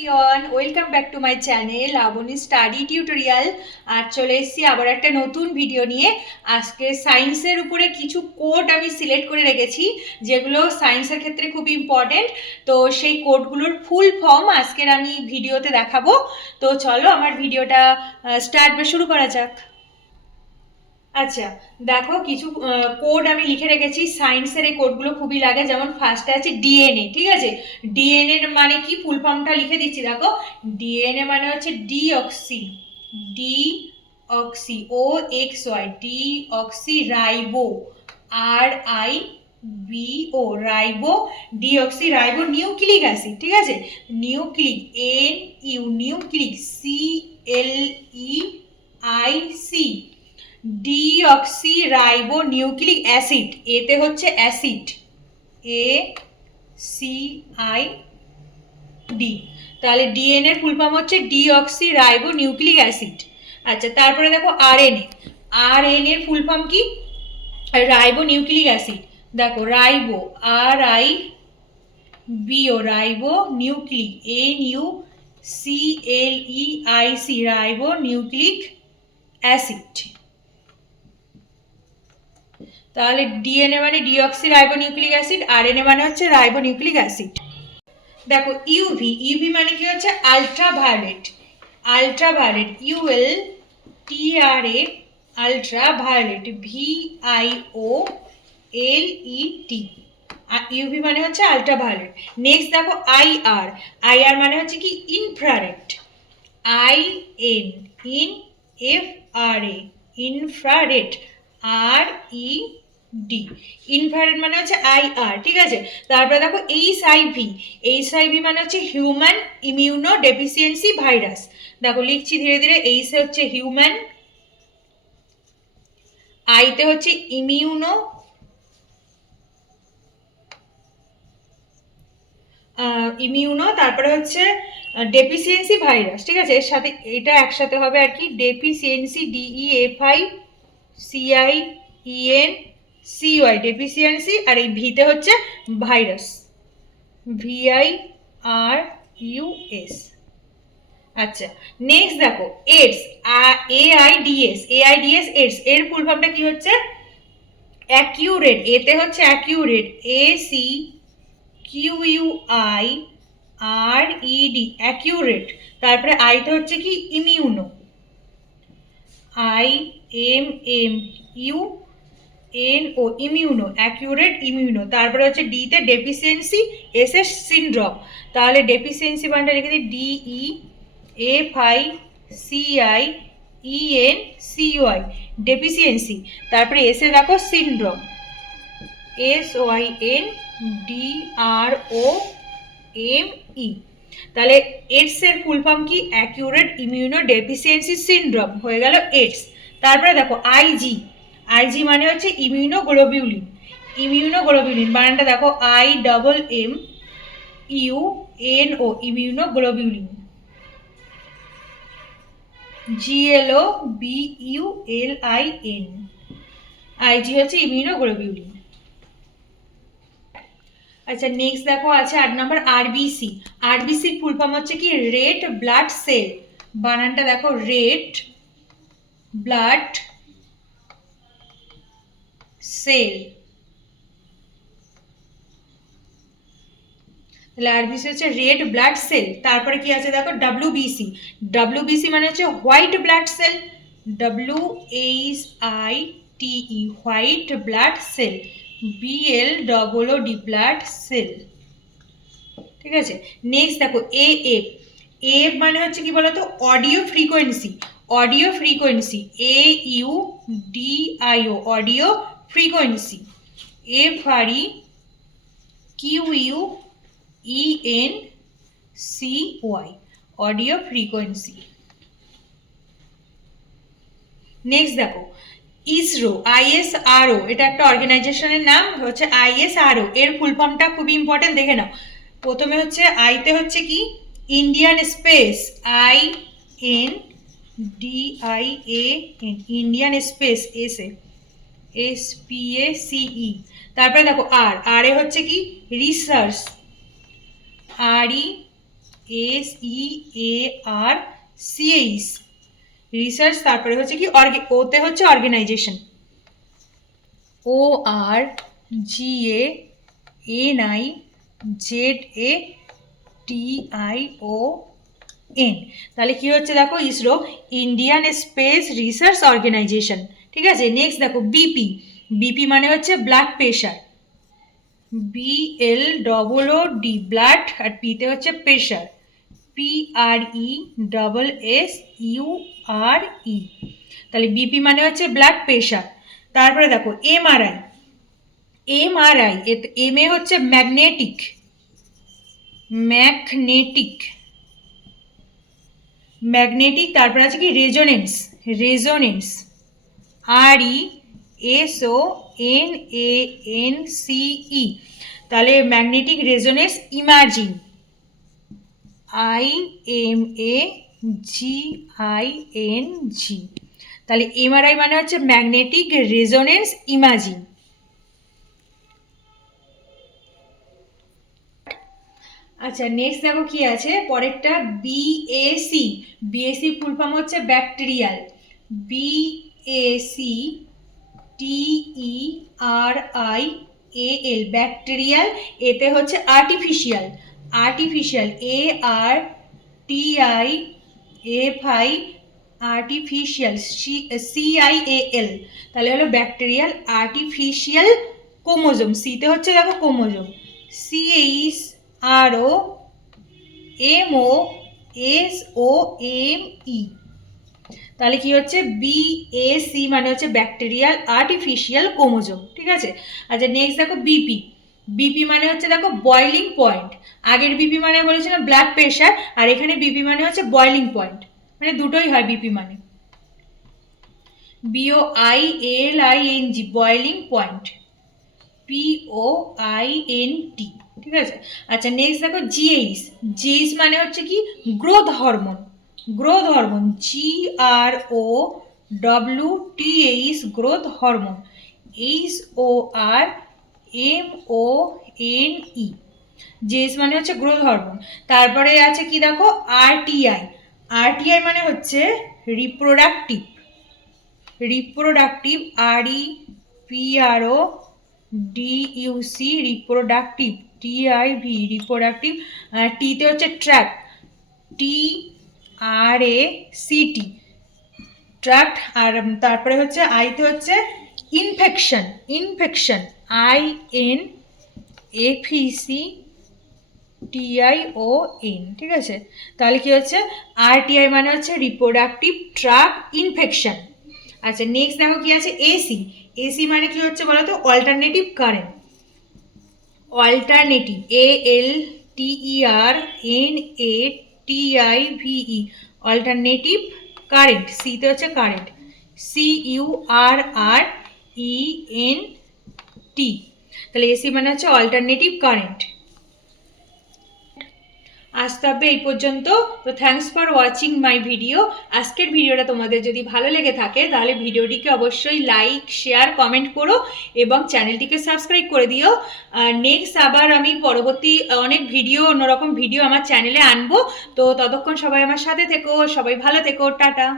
Everyone, welcome back to my channel Labani study tutorial. আর চলে এসেছি আবার একটা নতুন ভিডিও নিয়ে। আজকে সায়েন্সের উপরে কিছু কোড আমি সিলেক্ট করে রেখেছি, যেগুলো সায়েন্সের ক্ষেত্রে খুব ইম্পর্টেন্ট। তো সেই কোডগুলোর ফুল ফর্ম আজকের আমি ভিডিওতে দেখাবো। তো চলো আমার ভিডিওটা শুরু করা যাক। আচ্ছা, দেখো কিছু কোড আমি লিখে রেখেছি। সায়েন্সের এই কোডগুলো খুবই লাগে। যেমন ফার্স্টে আছে ডিএনএ, ঠিক আছে? ডিএনএ মানে কি, ফুল ফর্মটা লিখে দিচ্ছি, দেখো। ডিএনএ মানে হচ্ছে deoxy, deoxy O X Y, deoxy ribo, R I B O, ribo deoxy ribo nucleic acid, ঠিক আছে? Nucleic, N U, nucleic, C L E I C, deoxy ribo nucleic acid. এতে হচ্ছে acid, A C I D. তাহলে DNA এর full form হচ্ছে deoxy ribo nucleic acid. আচ্ছা, তারপরে দেখো আরএনএ। আরএনএ এর ফুল ফর্ম কি? Ribo nucleic acid. দেখো ribo, R I bio, ribo nucleic, N U C L E I C, ribo nucleic acid. তাহলে ডিএনএ মানে deoxy ribo nucleic acid, RNA মানে হচ্ছে রাইবো নিউক্লিক অ্যাসিড। দেখো UV, UV মানে কি হচ্ছে ultraviolet. Ultraviolet, U L T R A, ultraviolet, V I O L E T. UV মানে হচ্ছে আলট্রাভায়োলেট। নেক্সট দেখো আইআর। আইআর মানে হচ্ছে কি infrared, I N in F R A, infrared, R E D. Infrared মানে হচ্ছে আইআর, ঠিক আছে? তারপরে দেখো এইচআইভি। এইচআইভি মানে হচ্ছে হিউম্যান ইমিউনো ডেফিসিয়েন্সি ভাইরাস। দেখো লিখছি ধীরে ধীরে। এইচ হচ্ছে হিউম্যান, আইতে হচ্ছে ইমিউনো, ইমিউনো, তারপরে হচ্ছে ডেফিসিয়েন্সি ভাইরাস, ঠিক আছে? এর সাথে এটা একসাথে হবে আর কি, deficiency, D E F I C I E N C Y, deficiency. আর এই ভিতে হচ্ছে ভাইরাস, ভিআই আর ইউএস। আচ্ছা, নেক্সট দেখো এডস, এআইডিএস, এআইডিএস এডস। এর ফুল ফর্মটা কি হচ্ছে? অ্যাকিউরেট, এতে হচ্ছে acquired, A C Q U I R E D, acquired. তারপরে আইতে হচ্ছে কি immuno, I M M U N O, immuno, acquired immuno. তারপরে হচ্ছে ডিতে ডেফিসিয়েন্সি, এস এস সিনড্রোম। তাহলে ডেফিসিয়েন্সি বানটা লিখে দিই, DE F I C I E N C Y, deficiency. তারপরে এসে দেখো syndrome, S Y N D R O M E. তাহলে এডস এর ফুল ফর্ম কি? অ্যাকিউরেট ইমিউনো ডেফিসিয়েন্সি সিনড্রোম, হয়ে গেল এডস। তারপরে দেখো আইজি। আইজি মানে হচ্ছে ইমিউনোগ্লোবিউলিন। ইমিউনোগ্লোবিউলিন বানানটা দেখো, I double M U N O, immunoglobulin, G L O B U L I N. I G হচ্ছে ইমিউনোগ্লোবিউলিন। আচ্ছা, নেক্সট দেখো আছে 8 নম্বর আরবিসি। আরবিসির ফুল ফর্ম হচ্ছে কি? Red blood cell. বানানটা দেখো, রেড ব্লাড সেল। তাহলে আরবিসি হচ্ছে রেড ব্লাড সেল। তারপরে কি আছে দেখো, ডাব্লিউবিসি। ডাব্লিউবিসি মানে হচ্ছে white blood cell, W H I T E, white blood cell, B L double O D, blood cell, ঠিক আছে? নেক্সট দেখো এএফ। এফ মানে হচ্ছে কি বলতো? Audio frequency. Audio frequency, A U D I O, audio frequency, F R E Q U E N C Y, audio frequency. Next দেখো ISRO, ISRO. এটা একটা অর্গানাইজেশনের নাম, হচ্ছে আইএসআরও। এর ফুল ফর্মটা খুবই ইম্পর্টেন্ট, দেখে নাও। প্রথমে হচ্ছে আইতে হচ্ছে কি Indian space, I N D I A N, Indian space, S A S P A সিই। তারপরে দেখো আর, আর এ হচ্ছে কি রিসার্চ, আর ই SEARCH রিসার্চ। তারপরে হচ্ছে কি ওতে হচ্ছে অর্গানাইজেশন, ORGANIZATION। তাহলে কি হচ্ছে দেখো, ISRO, Indian space research organisation. ঠিক আছে, নেক্সট দেখো বিপি। বিপি মানে হচ্ছে ব্লাড প্রেশার, BLOOD ব্লাড, আর পিতে হচ্ছে প্রেশার, PRESSURE। তাহলে বিপি মানে হচ্ছে ব্লাড প্রেশার। তারপরে দেখো এমআরআই। এমআরআই এম এ হচ্ছে ম্যাগনেটিক, ম্যাগনেটিক। তারপরে আছে কি রেজোনেন্স, RESONANCE। তাহলে ম্যাগনেটিক রেজোনেন্স ইমাজিং, IMAGING। তাহলে এমআরআই মানে হচ্ছে ম্যাগনেটিক রেজোনেন্স ইমাজিং। আচ্ছা, নেক্সট দেখো কি আছে পরেরটা, বিএসি। বিএসি ফুল ফর্ম হচ্ছে ব্যাকটেরিয়াল, BACTERIAL ব্যাকটেরিয়াল। এতে হচ্ছে আর্টিফিশিয়াল, ARTIFI আর্টিফিশিয়াল, CIAL। তাহলে হলো ব্যাকটেরিয়াল আর্টিফিশিয়াল ক্রোমোজোম। সিতে হচ্ছে দেখো ক্রোমোজোম, CHROMOSOME। তাহলে কি হচ্ছে BAC মানে হচ্ছে ব্যাকটেরিয়াল আর্টিফিশিয়াল ক্রোমোজোম। ঠিক আছে। আচ্ছা, নেক্সট দেখো বিপি। বিপি মানে হচ্ছে দেখো বয়লিং পয়েন্ট। আগের বিপি মানে বলেছিলাম ব্লাড প্রেশার, আর এখানে বিপি মানে হচ্ছে বয়লিং পয়েন্ট, মানে দুটোই হয় বিপি মানে, BOILING বয়লিং পয়েন্ট, POINT। ঠিক আছে। আচ্ছা, নেক্সট দেখো জিএইচ। জিএইচ মানে হচ্ছে কি growth hormone, GROWTH growth hormone, HORMONE। GH মানে হচ্ছে গ্রোথ হরমোন। তারপরে আছে কি দেখো আরটিআই। আরটিআই মানে হচ্ছে reproductive, REPRODUC reproductive, TIV reproductive. টিতে হচ্ছে ট্র্যাক, TRACT ট্র্যাক্ট। আর তারপরে হচ্ছে আইতে হচ্ছে ইনফেকশন, INFECTION। ঠিক আছে। তাহলে কি হচ্ছে আরটিআই মানে হচ্ছে রিপ্রোডাক্টিভ ট্র্যাক ইনফেকশন। আচ্ছা, নেক্সট দেখো কি আছে এসি। এসি মানে কি হচ্ছে বলো তো, alternative current, alternative, ALTERNATIVE alternative current. সিতে হচ্ছে কারেন্ট, CURRENT। তাহলে এসি মানে হচ্ছে অল্টারনেটিভ কারেন্ট। আজ তবে এই পর্যন্ত। তো thanks for watching my video. আজকের ভিডিওটা তোমাদের যদি ভালো লেগে থাকে তাহলে ভিডিওটিকে অবশ্যই লাইক, শেয়ার, কমেন্ট করো এবং চ্যানেলটিকে সাবস্ক্রাইব করে দিও। নেক্সট আবার আমি পরবর্তী অনেক ভিডিও, অন্যরকম ভিডিও আমার চ্যানেলে আনবো। তো ততক্ষণ সবাই আমার সাথে থেকো, সবাই ভালো থেকো, টাটা।